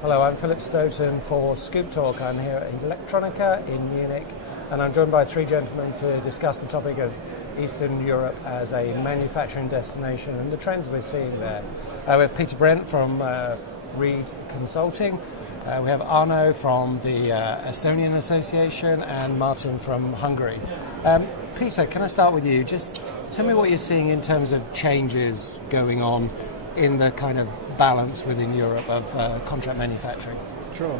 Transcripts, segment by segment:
Hello, I'm Philip Stoten for ScoopTalk. I'm here at Electronica in Munich, and I'm joined by three gentlemen to discuss the topic of Eastern Europe as a manufacturing destination and the trends we're seeing there. We have Peter Brent from Reed Consulting. We have Arno from the Estonian Association and Márton from Hungary. Peter, can I start with you? Just tell me what you're seeing in terms of changes going on in the kind of balance within Europe of contract manufacturing. Sure.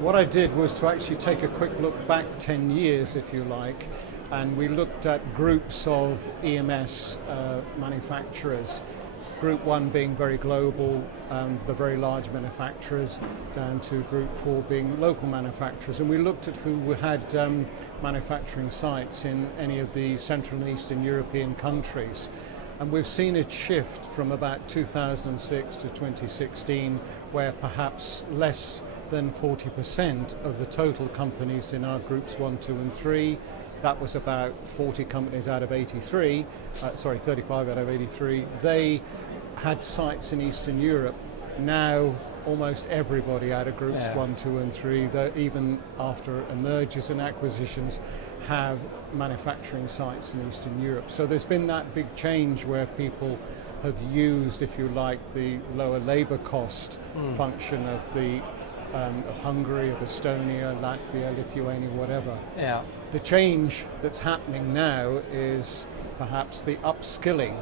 What I did was to actually take a quick look back 10 years, if you like, and we looked at groups of EMS manufacturers. Group 1 being very global, the very large manufacturers, down to Group 4 being local manufacturers. And we looked at who had manufacturing sites in any of the Central and Eastern European countries. And we've seen it shift from about 2006 to 2016, where perhaps less than 40% of the total companies in our Groups 1, 2 and 3, that was about 40 companies out of 35 out of 83, they had sites in Eastern Europe. Now almost everybody out of Groups 1, 2 and 3, even after mergers and acquisitions, have manufacturing sites in Eastern Europe. So there's been that big change where people have used, if you like, the lower labour cost function of of Hungary, of Estonia, Latvia, Lithuania, whatever. Yeah. The change that's happening now is perhaps the upskilling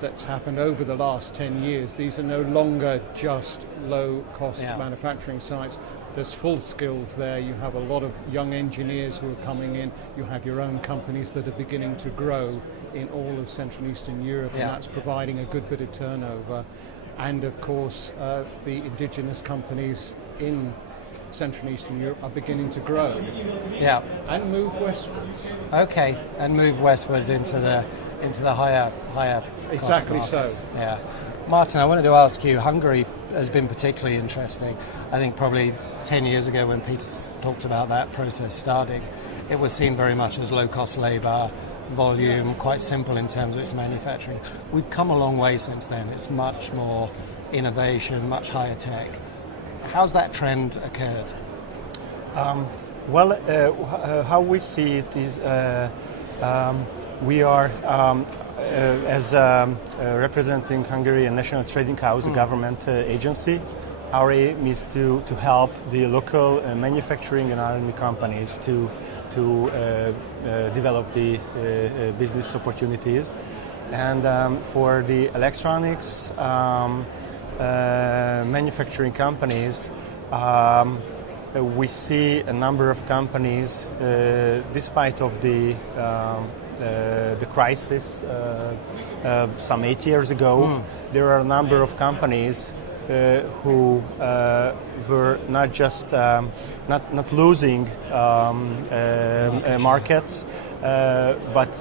that's happened over the last 10 years. These are no longer just low-cost manufacturing sites. There's full skills there. You have a lot of young engineers who are coming in. You have your own companies that are beginning to grow in all of Central and Eastern Europe, and that's providing a good bit of turnover. And of course, the indigenous companies in Central and Eastern Europe are beginning to grow. Yeah. And move westwards. Okay, and move westwards into the higher Exactly cost so. markets. Yeah. Márton, I wanted to ask you, Hungary has been particularly interesting. I think probably 10 years ago when Peter talked about that process starting, it was seen very much as low-cost labour, volume, quite simple in terms of its manufacturing. We've come a long way since then. It's much more innovation, much higher tech. How's that trend occurred? How we see it is we are, as representing Hungarian National Trading House, a government agency, our aim is to help the local manufacturing and R&D companies to develop the business opportunities. And for the electronics manufacturing companies, we see a number of companies, despite of the crisis some 8 years ago, there are a number of companies who were not just not losing markets, but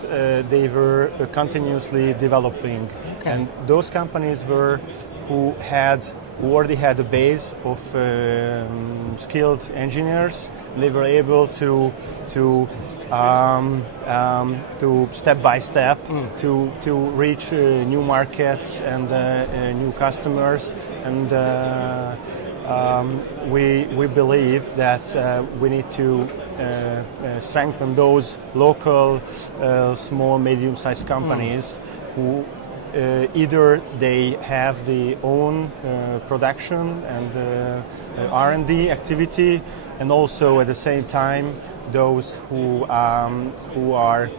they were continuously developing. Okay. And those companies were who already had a base of skilled engineers. They were able to step by step to reach new markets and new customers. And we believe that we need to strengthen those local small, medium-sized companies who either they have the own production and R&D activity, and also at the same time those who are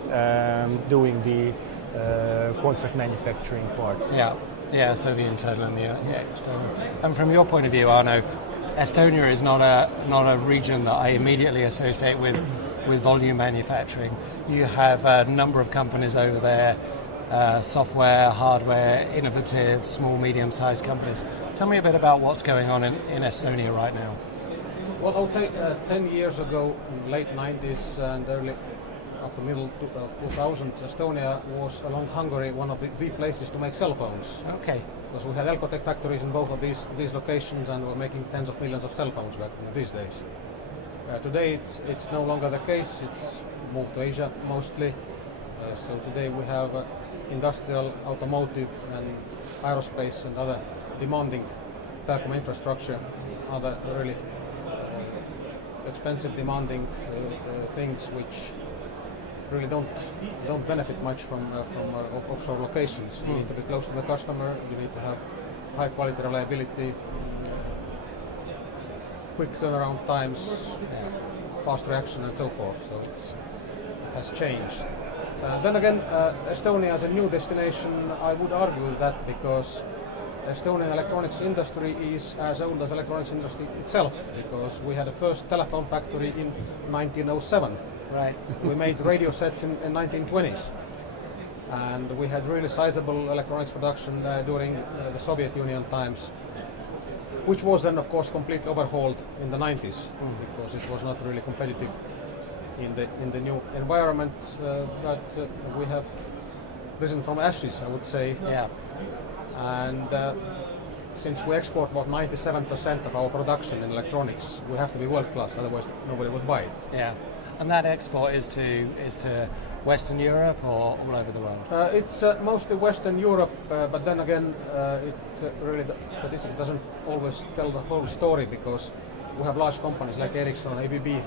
doing the contract manufacturing part. Yeah. So the internal and the external. And from your point of view, Arno, Estonia is not a region that I immediately associate with volume manufacturing. You have a number of companies over there. Software, hardware, innovative, small, medium-sized companies. Tell me a bit about what's going on in Estonia right now. Well, I would say 10 years ago, in late 90s and early up to middle 2000s, Estonia was, along Hungary, one of the places to make cell phones. Okay. Because we had Elcotech factories in both of these locations, and we're making tens of millions of cell phones back in these days. Today it's no longer the case. It's moved to Asia mostly. So today we have industrial, automotive and aerospace and other demanding telecom infrastructure are the really expensive, demanding things which really don't benefit much from offshore locations. You need to be close to the customer. You need to have high quality reliability, quick turnaround times, fast reaction, and so forth. So it has changed. Then again, Estonia as a new destination, I would argue that because Estonian electronics industry is as old as electronics industry itself, because we had the first telephone factory in 1907. Right. We made radio sets in 1920s, and we had really sizable electronics production during the Soviet Union times, which was then of course completely overhauled in the 90s because it was not really competitive in the new environment. But we have risen from ashes, I would say. Yeah. And since we export about 97% of our production in electronics, we have to be world class, otherwise nobody would buy it. Yeah. And that export is to Western Europe or all over the world? It's mostly Western Europe, but then again, really the statistics doesn't always tell the whole story, because we have large companies like Ericsson, ABB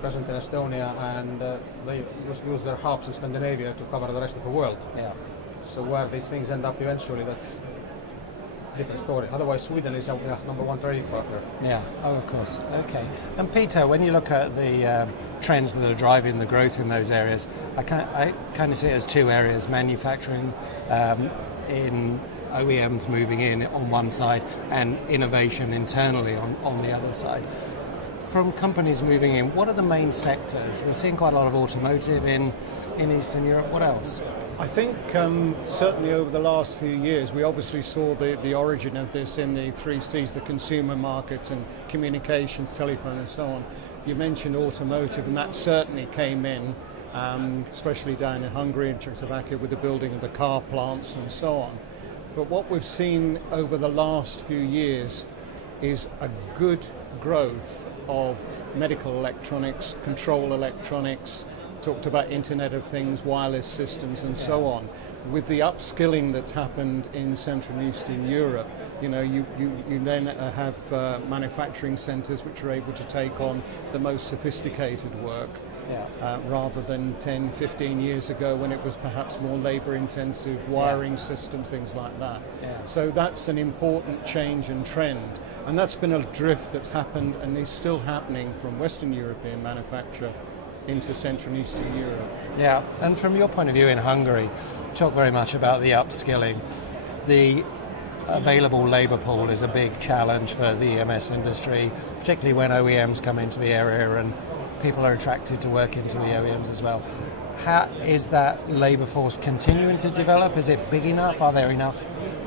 present in Estonia, and they just use their hubs in Scandinavia to cover the rest of the world. Yeah. So where these things end up eventually, that's a different story. Otherwise, Sweden is our number one trading partner. Yeah, oh, of course. Okay. And Peter, when you look at the trends that are driving the growth in those areas, I kind of see it as two areas: manufacturing in OEMs moving in on one side, and innovation internally on the other side. From companies moving in, what are the main sectors? We're seeing quite a lot of automotive in Eastern Europe. What else? I think certainly over the last few years, we obviously saw the origin of this in the 3Cs, the consumer markets and communications, telephone and so on. You mentioned automotive, and that certainly came in, especially down in Hungary and Czechoslovakia with the building of the car plants and so on. But what we've seen over the last few years is a good growth of medical electronics, control electronics, talked about Internet of Things, wireless systems and so on. With the upskilling that's happened in Central and Eastern Europe, you know, you then have manufacturing centres which are able to take on the most sophisticated work, rather than 10, 15 years ago when it was perhaps more labour intensive, wiring systems, things like that. So that's an important change and trend, and that's been a drift that's happened and is still happening from Western European manufacture into Central and Eastern Europe. Yeah, and from your point of view in Hungary, talk very much about the upskilling. The available labour pool is a big challenge for the EMS industry, particularly when OEMs come into the area and people are attracted to work into the OEMs as well. How is that labour force continuing to develop? Is it big enough? Are there enough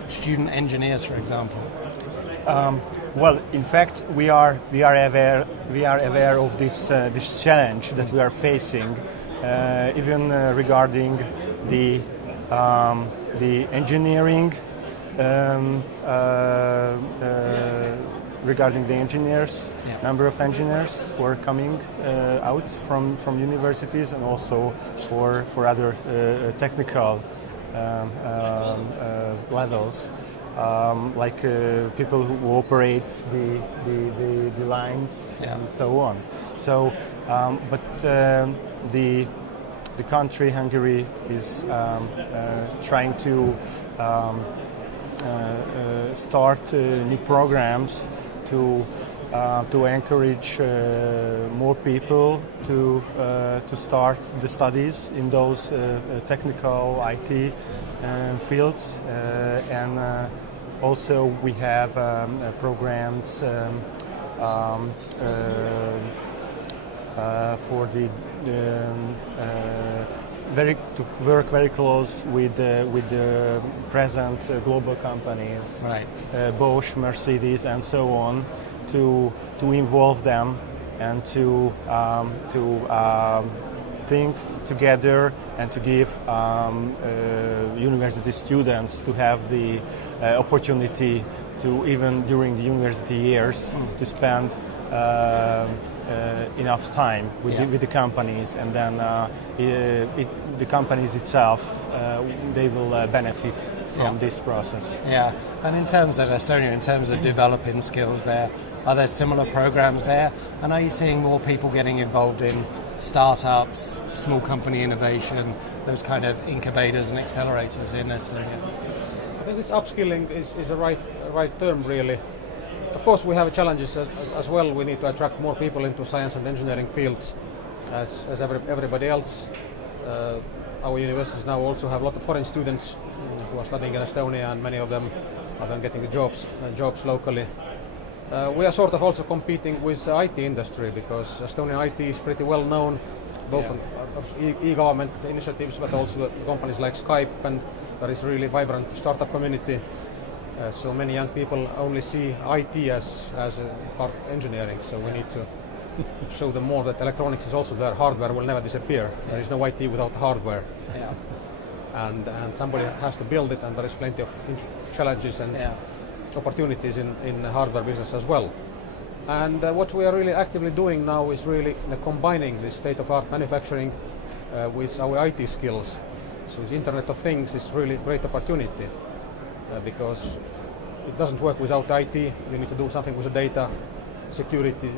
student engineers, for example? Well, in fact, we are aware of this challenge that we are facing, even regarding the engineering, regarding the engineers, number of engineers who are coming out from universities, and also for other technical levels. Like people who operate the lines and so on. So, but the country, Hungary, is trying to start new programs to encourage more people to start the studies in those technical IT fields, and also we have programs for the to work very close with the present global companies, right? Bosch, Mercedes, and so on, to involve them and to think together and to give university students to have the opportunity to even during the university years to spend enough time with the companies, and then the companies itself they will benefit from this process. Yeah, and in terms of Estonia, in terms of developing skills there, are there similar programs there? And are you seeing more people getting involved in startups, small company innovation, those kind of incubators and accelerators in Estonia? I think this upskilling is a right term, really. Of course, we have challenges as well. We need to attract more people into science and engineering fields, as everybody else. Our universities now also have a lot of foreign students who are studying in Estonia, and many of them are then getting jobs locally. We are sort of also competing with the IT industry, because Estonian IT is pretty well known, both on e-government initiatives, but also companies like Skype, and there is really vibrant startup community. So many young people only see IT as a part of engineering, so we need to show them more that electronics is also there. Hardware will never disappear. There is no IT without hardware. Yeah. And somebody has to build it, and there is plenty of challenges and opportunities in the hardware business as well. And what we are really actively doing now is really combining this state-of-art manufacturing with our IT skills. So the Internet of Things is really a great opportunity. Because it doesn't work without IT. We need to do something with the data, security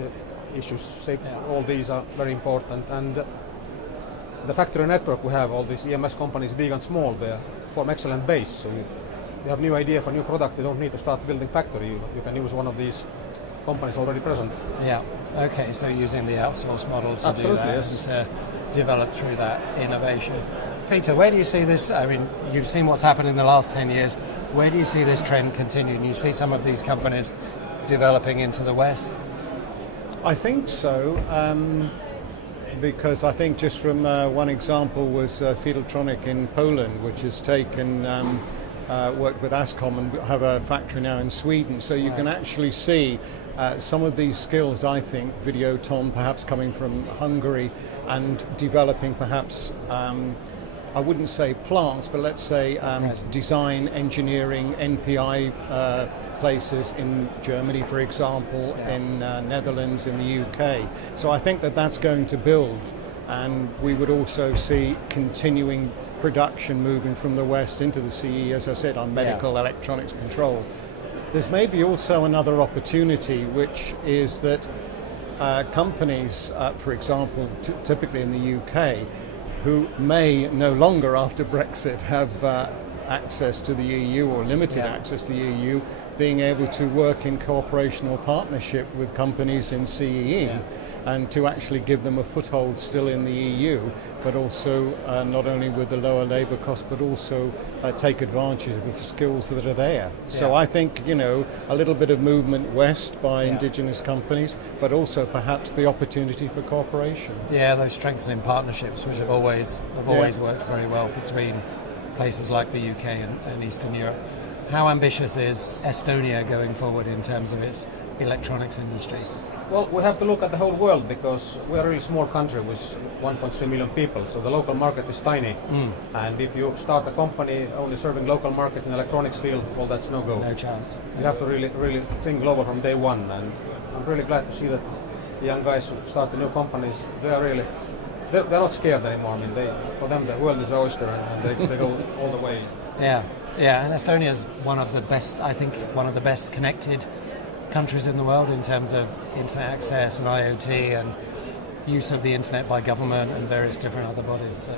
issues, all these are very important. And the factory network, we have all these EMS companies, big and small, they form excellent base. So you have new idea for new product, you don't need to start building factory, you can use one of these companies already present. Yeah, okay, so using the outsource model to Absolutely, do that yes. and to develop through that innovation. Peter, where do you see this? I mean, you've seen what's happened in the last 10 years. Where do you see this trend continuing? You see some of these companies developing into the West? I think so, because I think just from one example was Electronica in Poland, which has taken worked with Ascom and have a factory now in Sweden. So you can actually see some of these skills, I think, Videoton perhaps coming from Hungary and developing perhaps I wouldn't say plants, but let's say design, engineering, NPI places in Germany, for example, in Netherlands, in the UK. So I think that that's going to build, and we would also see continuing production moving from the West into the CE, as I said, on medical electronics control. There's maybe also another opportunity, which is that companies, for example, typically in the UK, who may no longer, after Brexit, have access to the EU or limited access to the EU, being able to work in cooperation or partnership with companies in CEE and to actually give them a foothold still in the EU, but also not only with the lower labour costs, but also take advantage of the skills that are there. So I think, you know, a little bit of movement west by indigenous companies, but also perhaps the opportunity for cooperation. Yeah, those strengthening partnerships, which have always worked very well between places like the UK and Eastern Europe. How ambitious is Estonia going forward in terms of its electronics industry? Well, we have to look at the whole world, because we are a really small country with 1.3 million people, so the local market is tiny. And if you start a company only serving local market in the electronics field, well, that's no go. No chance. You have to really think global from day one, and I'm really glad to see that the young guys who start the new companies, they're not scared anymore. I mean, for them the world is their oyster, and they go all the way. Yeah, and Estonia is one of the best connected countries in the world in terms of internet access and IoT and use of the internet by government and various different other bodies. So.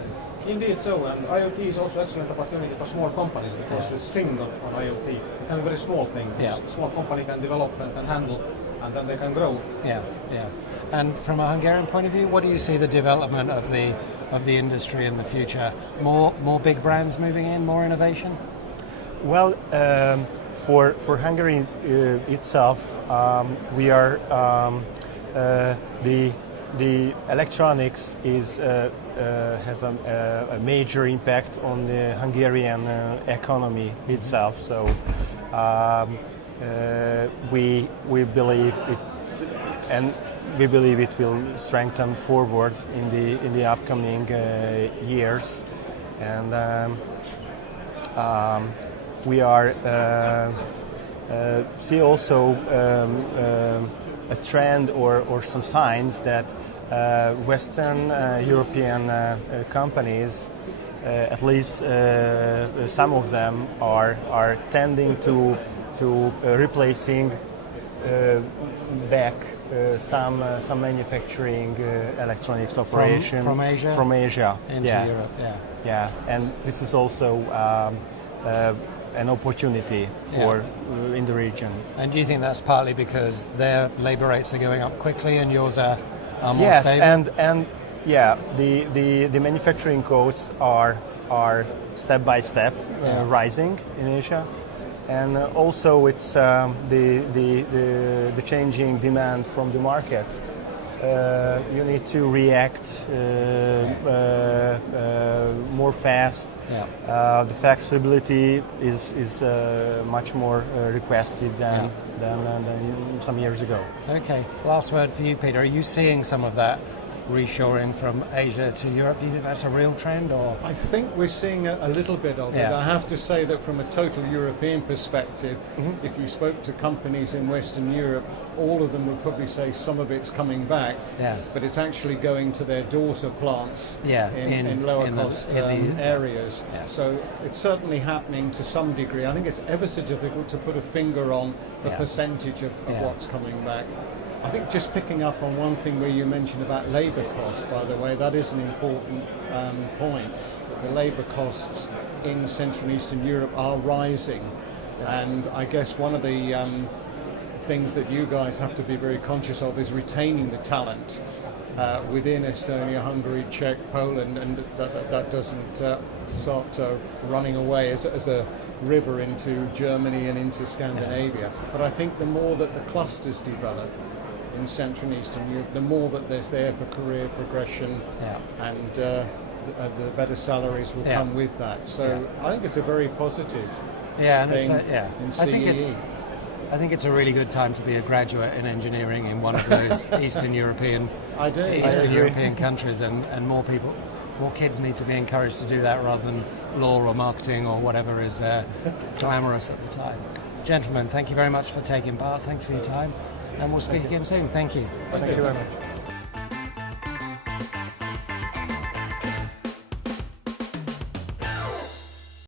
Indeed so, and IoT is also an excellent opportunity for small companies, because this thing on IoT, it can be a very small thing. A small company can develop and handle, and then they can grow. Yeah. And from a Hungarian point of view, what do you see the development of the industry in the future? More big brands moving in, more innovation? Well, for Hungary itself, we are the electronics has a major impact on the Hungarian economy itself. So we believe it, and we believe it will strengthen forward in the upcoming years, and we are see also a trend or some signs that Western European companies, at least some of them, are tending to replacing back some manufacturing electronics operation from Asia into Europe. Yeah, and this is also an opportunity for in the region. And do you think that's partly because their labour rates are going up quickly and yours are more stable? and the manufacturing costs are step by step rising in Asia, and also it's the changing demand from the market. You need to react more fast. The flexibility is much more requested than some years ago. Okay, last word for you, Peter. Are you seeing some of that reshoring from Asia to Europe? Do you think that's a real trend, or? I think we're seeing a little bit of it. I have to say that from a total European perspective, if you spoke to companies in Western Europe, all of them would probably say some of it's coming back, but it's actually going to their daughter plants in lower cost areas. So it's certainly happening to some degree. I think it's ever so difficult to put a finger on the percentage of what's coming back. I think just picking up on one thing where you mentioned about labour costs, by the way, that is an important point. The labour costs in Central and Eastern Europe are rising. And I guess one of the things that you guys have to be very conscious of is retaining the talent within Estonia, Hungary, Czech, Poland, and that doesn't start running away as a river into Germany and into Scandinavia. But I think the more that the clusters develop in Central and Eastern Europe, the more that there's there for career progression, and the better salaries will come with that. So I think it's a very positive thing in CEE. I think it's a really good time to be a graduate in engineering in one of those Eastern European European countries, and more kids need to be encouraged to do that rather than law or marketing or whatever is glamorous at the time. Gentlemen, thank you very much for taking part. Thanks for your time. And we'll speak again soon. Thank you. Thank you very much.